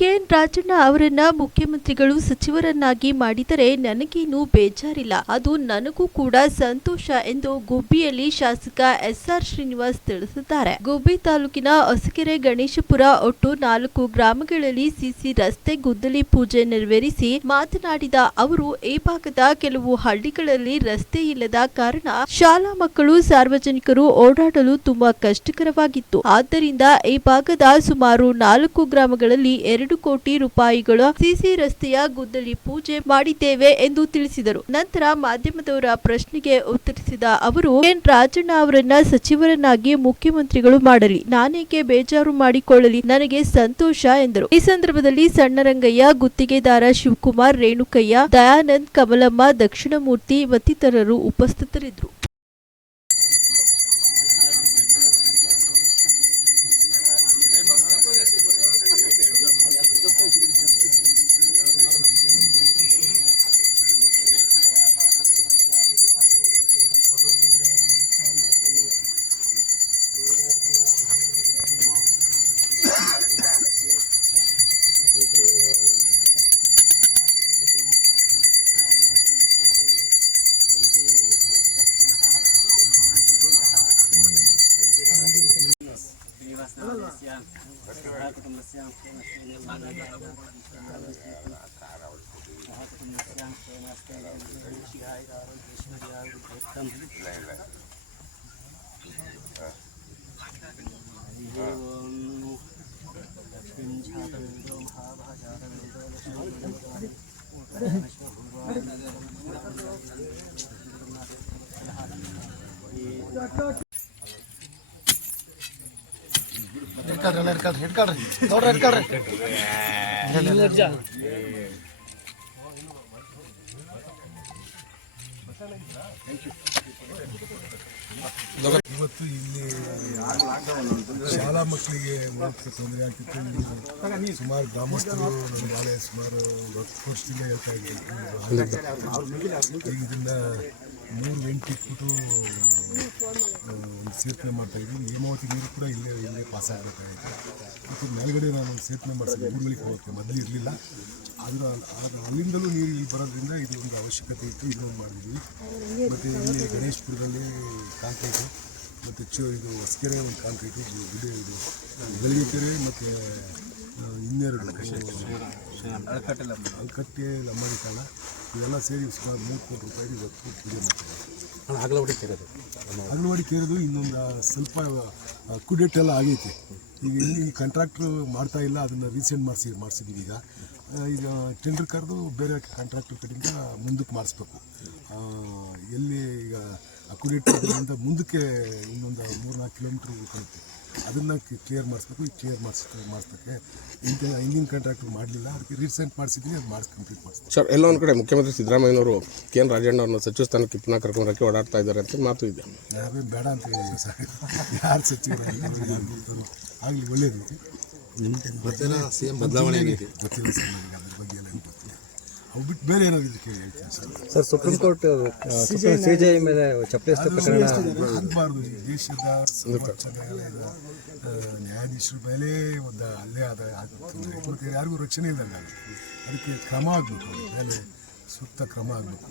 K N Rajanna ಅವರನ್ನ ಮುಖ್ಯಮಂತ್ರಿಗಳು ಸಚಿವರನ್ನಾಗಿ ಮಾಡಿದರೆ ನನಗೇನು ಬೇಜಾರಿಲ್ಲ, ಅದು ನನಗೂ ಕೂಡ ಸಂತೋಷ ಎಂದು ಗುಬ್ಬಿಯಲ್ಲಿ ಶಾಸಕ ಎಸ್ಆರ್ ಶ್ರೀನಿವಾಸ್ ತಿಳಿಸಿದ್ದಾರೆ. ಗುಬ್ಬಿ ತಾಲೂಕಿನ ಹೊಸಕೆರೆ ಗಣೇಶಪುರ ಒಟ್ಟು 4 ಗ್ರಾಮಗಳಲ್ಲಿ ಸಿಸಿ ರಸ್ತೆ ಗುದ್ದಲಿ ಪೂಜೆ ನೆರವೇರಿಸಿ ಮಾತನಾಡಿದ ಅವರು, ಈ ಭಾಗದ ಕೆಲವು ಹಳ್ಳಿಗಳಲ್ಲಿ ರಸ್ತೆ ಇಲ್ಲದ ಕಾರಣ ಶಾಲಾ ಮಕ್ಕಳು ಸಾರ್ವಜನಿಕರು ಓಡಾಡಲು ತುಂಬಾ ಕಷ್ಟಕರವಾಗಿತ್ತು. ಆದ್ದರಿಂದ ಈ ಭಾಗದ ಸುಮಾರು 4 ಗ್ರಾಮಗಳಲ್ಲಿ 2 ಕೋಟಿ ರೂಪಾಯಿಗಳ ಸಿಸಿ ರಸ್ತೆಯ ಗುದ್ದಲಿ ಪೂಜೆ ಮಾಡಿದ್ದೇವೆ ಎಂದು ತಿಳಿಸಿದರು. ನಂತರ ಮಾಧ್ಯಮದವರ ಪ್ರಶ್ನೆಗೆ ಉತ್ತರಿಸಿದ ಅವರು, ಕೆಎನ್ ರಾಜಣ್ಣ ಅವರನ್ನ ಸಚಿವರನ್ನಾಗಿ ಮುಖ್ಯಮಂತ್ರಿಗಳು ಮಾಡಲಿ, ನಾನೇಕೆ ಬೇಜಾರು ಮಾಡಿಕೊಳ್ಳಲಿ, ನನಗೆ ಸಂತೋಷ ಎಂದರು. ಈ ಸಂದರ್ಭದಲ್ಲಿ ಸಣ್ಣರಂಗಯ್ಯ, ಗುತ್ತಿಗೆದಾರ ಶಿವಕುಮಾರ್, ರೇಣುಕಯ್ಯ, ದಯಾನಂದ್, ಕಮಲಮ್ಮ, ದಕ್ಷಿಣಮೂರ್ತಿ ಮತ್ತಿತರರು ಉಪಸ್ಥಿತರಿದ್ದರು. ಇವತ್ತು ಇಲ್ಲಿ ಶಾಲಾ ಮಕ್ಕಳಿಗೆ ತೊಂದರೆ ಆಗ್ತಿತ್ತು. ಸುಮಾರು ಗ್ರಾಮಸ್ಥರು ನಮ್ಮ ಬಾಳೆ ಸುಮಾರು 10 ವರ್ಷದಿಂದ ಹೇಳ್ತಾ ಇದ್ದೀವಿ. ಈಗ ಇದನ್ನ 3 ಗಂಟೆ ಇಟ್ಬಿಟ್ಟು ಒಂದು ಸೇತುವೆ ಮಾಡ್ತಾ ಇದ್ದೀವಿ. ಹೇಮಾವತಿ ನೀರು ಕೂಡ ಇಲ್ಲೇ ಪಾಸ್ ಆಗಬೇಕಾಗಿತ್ತು. ಮತ್ತು ಮೇಲ್ಗಡೆ ನಾನು ಒಂದು ಸೇತುವೆ ಮಾಡಿಸಿದ್ವಿ, ಊರುಗಳಿಗೆ ಹೋಗೋಕ್ಕೆ ಮೊದಲು ಇರಲಿಲ್ಲ. ಅಲ್ಲಿಂದಲೂ ನೀರು ಇಲ್ಲಿ ಬರೋದ್ರಿಂದ ಇದು ಒಂದು ಅವಶ್ಯಕತೆ ಇತ್ತು, ಇದೊಂದು ಮಾಡಿದ್ವಿ. ಮತ್ತು ಇಲ್ಲಿ ಗಣೇಶಪುರದಲ್ಲಿ ಕಾಂಕ್ರೀಟು ಮತ್ತು ಇದು ಹೊಸಕೆರೆ ಒಂದು ಕಾಂಕ್ರೀಟು, ಇದು ಬೆಳಗೆಕೆರೆ ಮತ್ತು ಇನ್ನೆರಡು ಅಲ್ಕಟ್ಟೆ ಲಂಬಾಣಿ ಕಾಲ ಇವೆಲ್ಲ ಸೇರಿ ಸುಮಾರು 3 ಕೋಟಿ ರೂಪಾಯಿ ಇವತ್ತು ಪೂಜೆ ಮಾಡ್ತಾರೆ. ಅಗಲವಾಡಿ ಕೇರೋದು ಇನ್ನೊಂದು ಸ್ವಲ್ಪ ಕುಡೆಟ್ಟೆಲ್ಲ ಆಗೈತೆ. ಈಗ ಇಲ್ಲಿ ಕಾಂಟ್ರಾಕ್ಟ್ರು ಮಾಡ್ತಾ ಇಲ್ಲ, ಅದನ್ನು ರೀಸೆಂಟ್ ಮಾಡಿಸಿದ್ದೀವಿ. ಈಗ ಟೆಂಡರ್ ಕರೆದು ಬೇರೆ ಕಾಂಟ್ರಾಕ್ಟರ್ ಕಡೆಯಿಂದ ಮುಂದಕ್ಕೆ ಮಾಡಿಸ್ಬೇಕು. ಎಲ್ಲಿ ಈಗ ಅಕ್ಯುರೇಟ್ ಮುಂದಕ್ಕೆ ಇನ್ನೊಂದು 3-4 ಕಿಲೋಮೀಟ್ರ್ ಉಳ್ಕೊಳುತ್ತೆ, ಅದನ್ನು ಕ್ಲಿಯರ್ ಮಾಡಿಸ್ಬೇಕು. ಈ ಕ್ಲಿಯರ್ ಮಾಡಿಸೋಕ್ಕೆ ಹಿಂದಿನ ಕಾಂಟ್ರಾಕ್ಟರ್ ಮಾಡಲಿಲ್ಲ, ಅದಕ್ಕೆ ರೀಸೆಂಟ್ ಮಾಡಿಸಿದ್ದೀನಿ, ಅದು ಕಂಪ್ಲೀಟ್ ಮಾಡಿಸ್ತೀನಿ. ಸರ್, ಎಲ್ಲ ಒಂದು ಕಡೆ ಮುಖ್ಯಮಂತ್ರಿ ಸಿದ್ದರಾಮಯ್ಯನವರು ಕೆಎನ್ ರಾಜಣ್ಣ ಅವ್ರನ್ನ ಸಚಿವ ಸ್ಥಾನಕ್ಕೆ ಪುನಃ ಕರ್ಕೊಂಡೋಕ್ಕೆ ಓಡಾಡ್ತಾ ಇದ್ದಾರೆ ಅಂತ ಮಾತು ಇದೆ. ನಾವೇನು ಬೇಡ ಅಂತ ಹೇಳಿದ್ವಿ ಸರ್, ಯಾರು ಸಚಿವರು ಆಗಲಿ ಒಳ್ಳೇದು. ಗೊತ್ತಿಲ್ಲ ಸಿಎಂ ಬದಲಾವಣೆ ಆಗಿದೆ, ಗೊತ್ತಿಲ್ಲ ಸರ್ ನನಗೆ ಅದ್ರ ಬಗ್ಗೆ ಎಲ್ಲ ಗೊತ್ತಿಲ್ಲ. ಅವು ಬಿಟ್ಟು ಬೇರೆ ಏನಾದ್ರು ಕೇಳಿ ಹೇಳ್ತೀನಿ ಸರ್. ಸುಪ್ರೀಂ ಕೋರ್ಟ್ ಸಿಜೆಐ ಮೇಲೆ ಚಪ್ಪಲಿ ಆಗಬಾರ್ದು. ಈ ದೇಶದ ಸರ್ವೋಚ್ಚ ನ್ಯಾಯಾಲಯದ ನ್ಯಾಯಾಧೀಶರ ಮೇಲೆ ಒಂದು ಅಲ್ಲೇ ಆಗುತ್ತೆ, ಮತ್ತು ಯಾರಿಗೂ ರಕ್ಷಣೆ ಇಲ್ಲಲ್ಲ. ಅದಕ್ಕೆ ಕ್ರಮ ಆಗಬೇಕು, ಅದ್ರ ಮೇಲೆ ಸೂಕ್ತ ಕ್ರಮ ಆಗಬೇಕು.